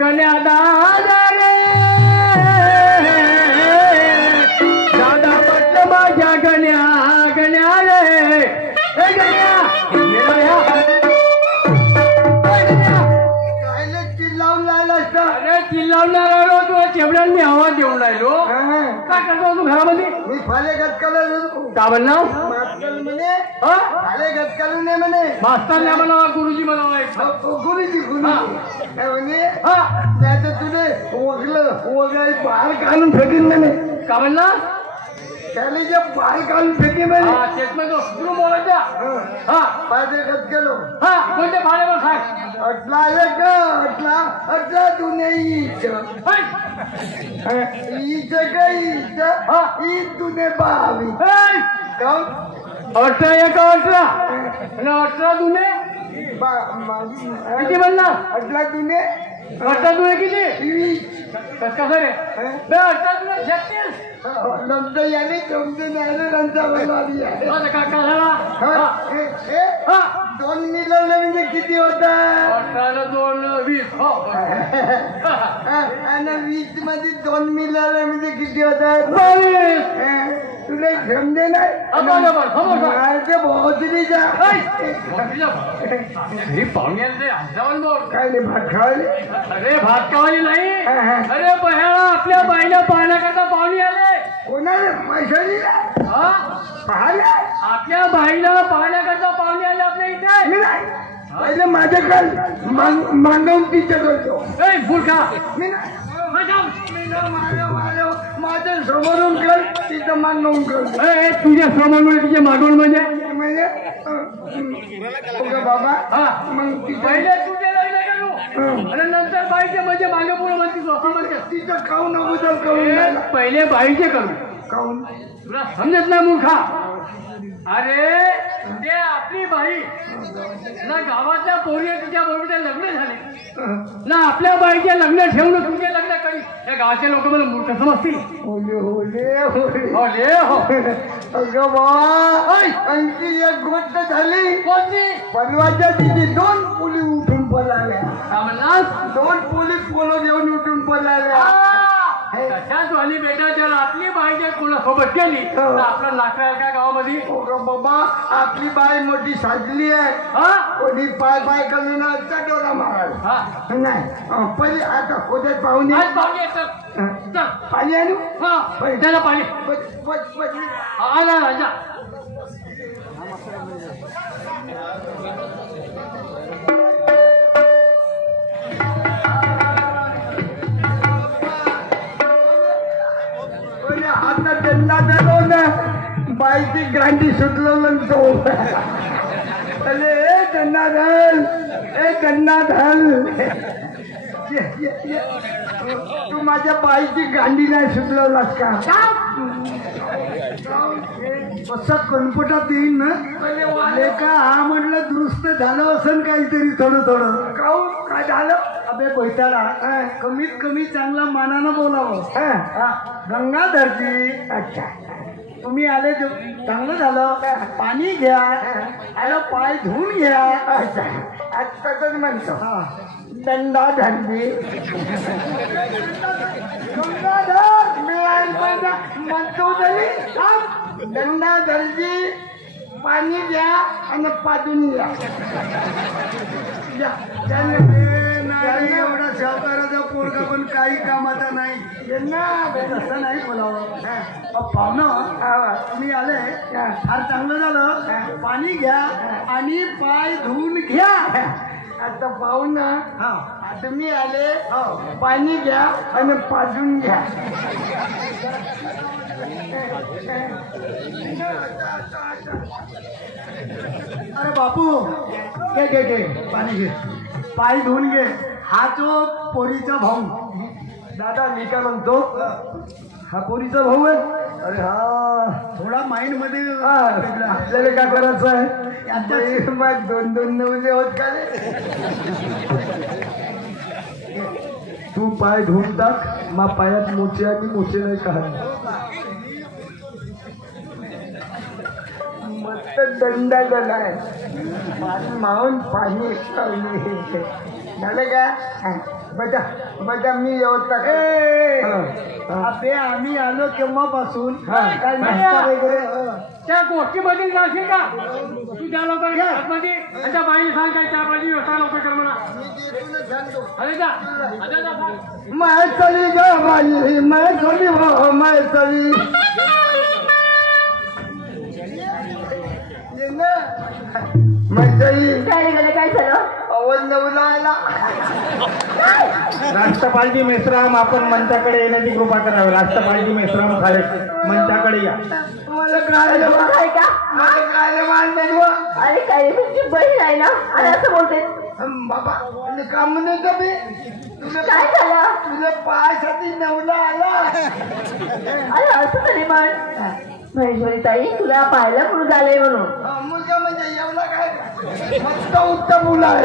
गण्या दादा रे दादा म्हटलं माझ्या गण्या गण्या रे हे गण्या अरे चिल्लावणार तू चेवड्यांनी आवाज देऊन राहिलो काय करतो तू घरामध्ये मी फाले गटकाला का म्हणला फाले गटकालू नाही म्हणे मास्तर नाही म्हणा गुरुजी म्हणा गुरुजी म्हणे नाही तर तुझे वगैरे बाहेर काढून फेकीन म्हणे का म्हणला त्याने जे बाहेर काढून फेकी म्हणे तेच म्हणजे गुरु बोलायच्या हा फाले गटकालो हा कोणते भाडे बघ साहेब अटला एक अटला तू नाही तुने बावी अठरा एक अठरा आणि 18 दुने किती म्हणला 18 तुने 18 दुने किती कसं रे 18 दुने 36 नंतर याने तुमचे नंतर काका झाला 2 मिळवलं म्हणजे किती होता 18 2 20 हो आणि 20 मध्ये 2 मिळवलं म्हणजे किती होतात 22 तुला समजे नाही भोसरीचा पाहुण्याला काय नाही भात खावाले अरे भात खावाली नाही अरे बह्याला आपल्या बाईला पाहण्याकरता पाहुणे आले कोणाला पैसा दिला पाहिले आपल्या बाईला पाहण्याकरता पाहुणे आले आपल्या इथे पहिले माझ्याकडे मागवून तिच्या करतो मूर्खा मी माझ्या समोरून कर तिचं मागवून कर तुझ्या समोर तिचे मागवून म्हणजे बाबा मग पहिले तुझे लग्न करू आणि नंतर बाईचे म्हणजे मागे पुढे म्हणते तिचं खाऊन अगोदर करून पहिले बाईचे करू खाऊन तुला समजत नाही मूर्खा अरे ते आपली बाई ना गावातल्या पोरी तिच्या बरोबर लग्न झाले ना आपल्या बाईचे लग्न ठेवून तुमचे लग्न करी या गावाचे लोक मला मूर्ख समजतील अगं बा आणखी एक गोष्ट झाली कोणती परवाच्या तिथे 2 पोली उठून पळाल्या का म्हणलास 2 पोलीस पोलो घेऊन उठून पळाल्या कशाच वाली बेटा जर आपली बाई जर कोणासोबत गेली तर आपलं नाकाल का गावामध्ये बाबा आपली बाई मोठी साजली आहे कोणी पाय करून डोळा मारायला नाही पहिले आता खोद्यात पाहुणे पाणी आणू त्याला पाणी आला राजा आता त्यांना झालो ना बाईची गांडी सुटलं तो अरे गन्ना धल तू माझ्या बाईची गांडी नाही सुटलवलास का असं कणपटात येईन ना का हा म्हटलं दुरुस्त झालं असेल काहीतरी थोडं काऊन काय झालं अबे बैताळा कमीत कमी चांगला मानानं बोलावं गंगाधरजी अच्छा तुम्ही आले चांगलं झालं पाणी घ्या आलं पाय धुवून घ्या आजच म्हणतो दंडाधरजी गंगाधर म्हणतो तरी दंडाधरजी पाणी द्या आणि पाजून घ्या एवढा सावकाराचा पोरगा पण काही कामाचा नाही तसं नाही बोलावं पाहुणं तुम्ही आले फार चांगलं झालं पाणी घ्या आणि पाय धुवून घ्या आता पाहुणं तुम्ही आले पाणी घ्या आणि पाजून घ्या अरे बापू घे पाणी घे पाय धुवून घे हा तो पोरीचा भाऊ दादा मी काय म्हणतो हा पोरीचा भाऊ आहे अरे हा थोडा माइंड मध्ये आपल्याला काय करायचं आहे 2-2 नवले होत का रे तू पाय धुवून टाक मा पायात मोचे आहे मी मोचे नाही का मस्त दंडा झालाय माऊन पाणी झालं का बघा बघा मी व्यवस्था अबे आम्ही आलो केव्हापासून काय नाश्ता वगैरे त्या गोष्टीमध्ये जाशील का तू त्या लोकांना आतमध्ये आणि त्या बाईने सांग काय त्या बाई व्यवस्था लवकर कर म्हणा अरे जा आता जा सांग. मैं चली ग बाई मैं चली हो मैं चली मैं चली काय झालं अवध नवला राष्ट्रपालजी मेश्राम आपण मंचाकडे येण्याची कृपा करावी. राष्ट्रपालजी मेश्राम खाले मंचाकडे या. मला काय काय का मला काय मानलं अरे काय तुमची बहीण आहे ना आणि असं बोलते बाबा काम नाही का मी काय झालं तुझ्या पायासाठी नवला आला अरे असं तरी म्हण महेश्वरी ताई तुला पाहायला म्हणून झालंय म्हणून मुलगा म्हणजे एवढा काय मस्त उत्तम मुलं आहे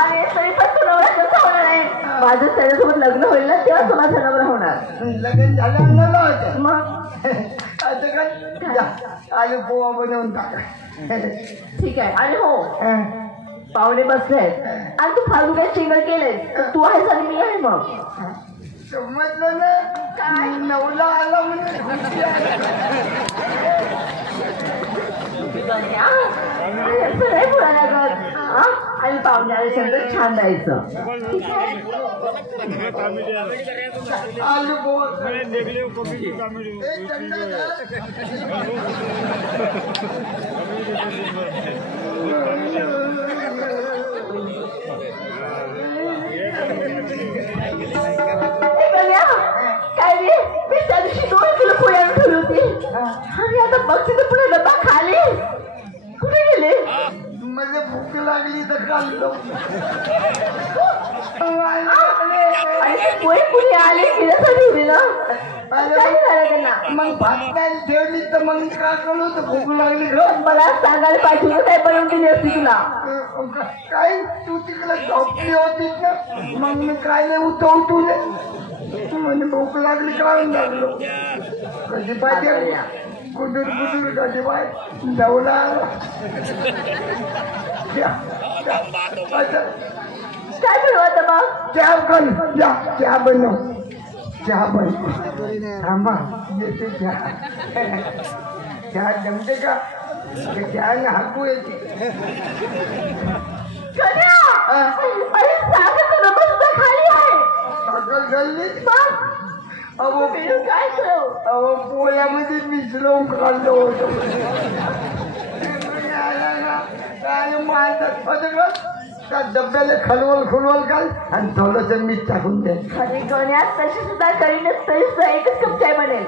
अरे तरी पण तू नवरा कसा होणार आहे माझं त्याच्यासोबत लग्न होईल ना तेव्हा तुला नवरा होणार लग्न झालं नवला होतं मग आता काय आलू पोहा बनवून टाका ठीक आहे आणि हो पाहुणे बसले आहेत आणि तू फालतू काही चिंगड केले तू आहेस आणि मी आहे मग समजलं ना काय नवला आला म्हणून असं नाही बोलायला लागत आणि पाहुणे आले शब्द छान द्यायचं ठीक आहे आलू पोहा काय रे मी त्या दिवशी 2 किलो पोळी आणून ठेवली होती आणि आता बघते तर पुढे डबा खाली कुठे गेले मला भूक लागली तर खाल्लो आणि पोळी पुढे आले पिण्यासाठी होती ना काय झालं त्यांना मग भात नाही ठेवली तर मग का करू तर भूक लागली ग मला सांगायला पाहिजे काय बनवून दिली असती तुला काय तू तिकडे झोपली होतीस ना मग मी काय नाही उठव तुले म्हणजे भूक लागली काय लागलो कधी पाहिजे कुठून कधी पाहिजे जवला काय बनवत मग चहा कर चहा बनव चहा बनव थांबा येते चहा चहा जमते का चहाने हाकू येते अरे साखर नको सुद्धा खाली आहे साखर खाल्ली अहो काय करू अहो पोळ्यामध्ये मिसळून खाल्लं होतं काय मारतात त्या डब्याला खलवल काल आणि थोडंसं मीठ टाकून दे अरे गण्यात तशी सुद्धा करीनच तरी सुद्धा एकच कप चाय बनेल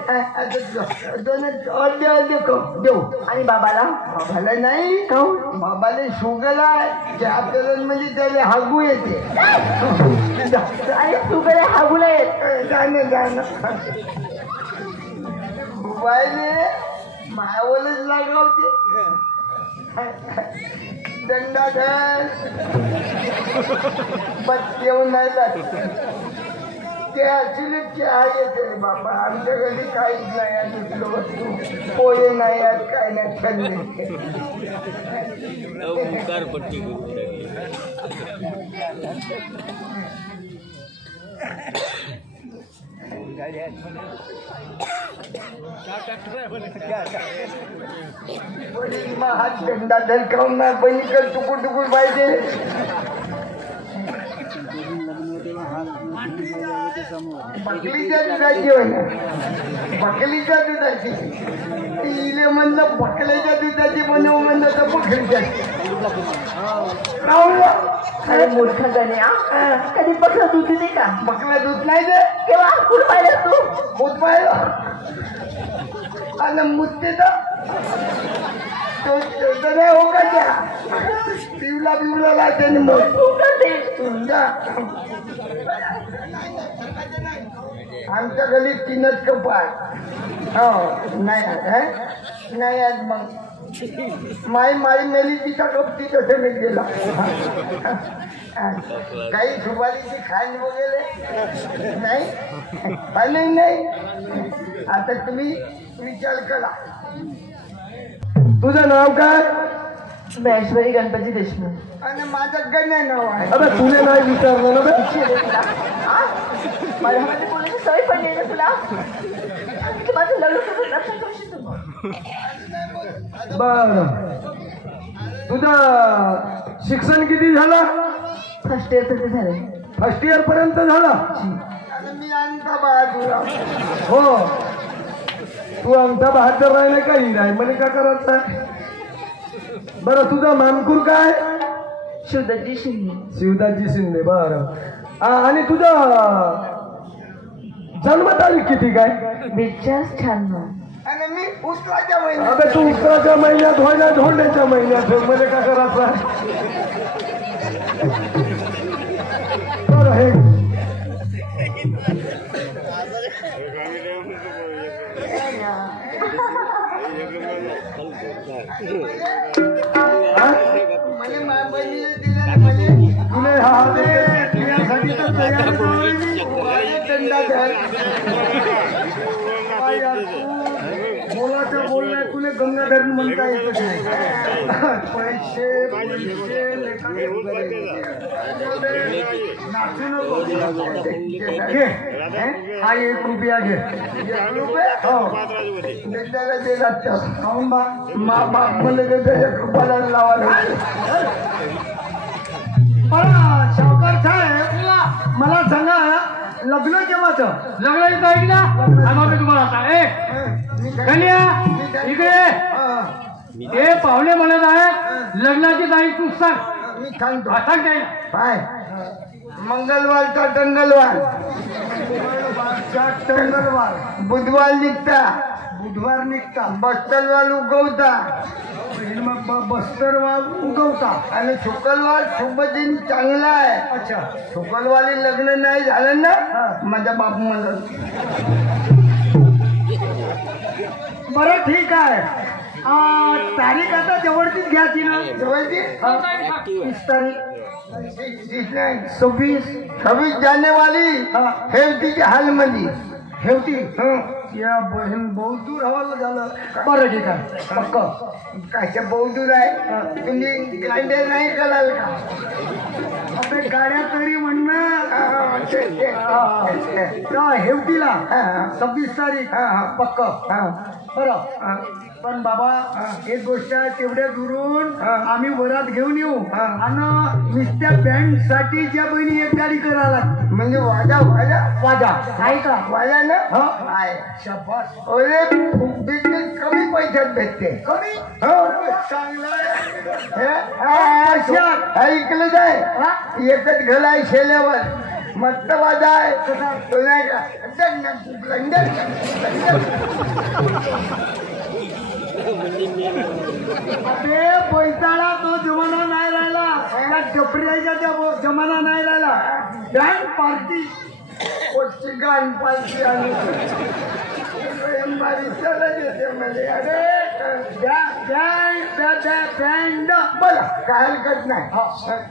अर्धे कप देऊ आणि बाबाला बाबाला नाही काहून बाबाला शुगर आहे चहा करण म्हणजे त्याला हागू येते आणि शुगर हागुला येत जाणं बायले मायावरच लागावते दंडाधर बत्तेव नाही लागत ते ऍक्च्युली चहा येते रे बाबा आमच्या घरी काहीच नाही आहे दुसरं वस्तू पोहे नाही आहेत काय नाही थंडी हात दंडा धरकावून ना बहिणीकडे टुकूर टुकूर पाहिजे बकलीच्या दुधाची होय ना बकलीच्या दुधाची तिले म्हणलं बकल्याच्या दुधाची बनव म्हणलं तर बकलीच्या अरे मोठा गण्या कधी बकरा दूध देते का बकला दूध नाही दे केव्हा कुठं पाहिलं तू होत पाहिलं आणि मुद्दे तर नाही हो का त्या पिवला लागते ना मग तू करते आमच्या गली 3च कप आहे हो नाही आज मग माई मेली तिचा कप ती कसं मी गेला काही सुपारीची खांड वगैरे नाही नाही आता तुम्ही विचार करा तुझं नाव काय मी ऐश्वरी गणपती देशमुख. आणि माझं गण्या नाव आहे. अबे तुला नाही विचारलं ना बे? मला म्हणजे बोलायची सवय पडली ना तुला. की माझं लग्न करून रक्षण करशील तू. बर तुझं शिक्षण किती झालं? फर्स्ट इयर तर ते झालं. फर्स्ट इयर पर्यंत झालं. मी अंगठा बहादूर. हो तू अंगठा बहादूर राहिला काही नाही मला का करायचं. बरं तुझं नामकूर काय? शिवदत्ती शिंदे. शिवदासजी शिंदे. बरं आणि तुझं जन्मतारीख किती काय? 2096. आणि मी उस्त्राच्या महिन्यात. अबे तू उस्त्राच्या महिन्यात व्हायला धोंड्याच्या महिन्यात मध्ये का करायचं. बरं हे बोलाचं बोलणं तुला गंगाधर म्हणता येत पैसे नाचू नको. घे हा 1 रुपया घे. 1 रुपया खाऊन बा मा बाप मला त्याच्या कृपाला लावायला. सावकार साहेब मला सांगा लग्न केव्हाचं? लग्नाची तारीख ना आम्हाला मी तुम्हाला आता गण्या इकडे ते पाहुणे म्हणत आहेत लग्नाची तारीख तू सांग. मी सांगतो. सांग काय पाय मंगळवारचा टंगलवार. टंगलवार बुधवार निघता. बुधवार निघता. बस्तरवार उगवता. बस्तरवार उगवता. आणि शुक्रवार शुभ दिन चांगला आहे. अच्छा शुक्रवारी लग्न नाही झालं ना माझा बाप म्हणत. बरं ठीक आहे. तारीख आता जवळचीच घ्यायची ना. जवळची 30 तारीख. 26 जानेवारी हेवतीच्या हालमध्ये. हेवती या बहीण बहुत दूर हवाला झालं. बरं ठीक आहे पक्क. काय बहुत दूर आहे. तुम्ही गाड्या नाही कराल का? आपल्या गाड्या तरी म्हणणं हेवतीला 26 तारीख पक्क. बरं पण बाबा एक गोष्ट आहे तेवढ्या दुरून आम्ही वरात घेऊन येऊ आणि नुसत्या बँड साठी ज्या बहिणी एक गाडी करायला म्हणजे वाजा वाजा वाजा आहे का? वाजा ना शाबास. अरे बिझनेस कमी पैशात भेटते. कमी चांगलं ऐकलं जाय. एकच घर आहे शेल्यावर मस्त वाजा आहे. ते पैसाळा तो जमाना नाही राहिला. डफड्याच्या जमाना नाही राहिला. बँड पार्टी गान पार्टी आणि बोला काय हरकत नाही.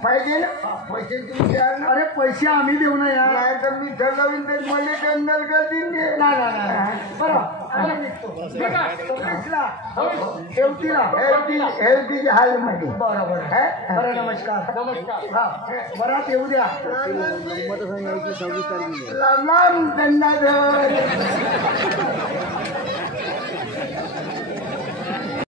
पाहिजे ना पैसे तुम्ही. अरे पैसे आम्ही देऊ ना यार. नाही तर मी ठरवून तर मला कंदल करतील. हेल्थीच्या हालमध्ये. बरोबर बरं नमस्कार. बरात येऊ द्या. लांब धंदा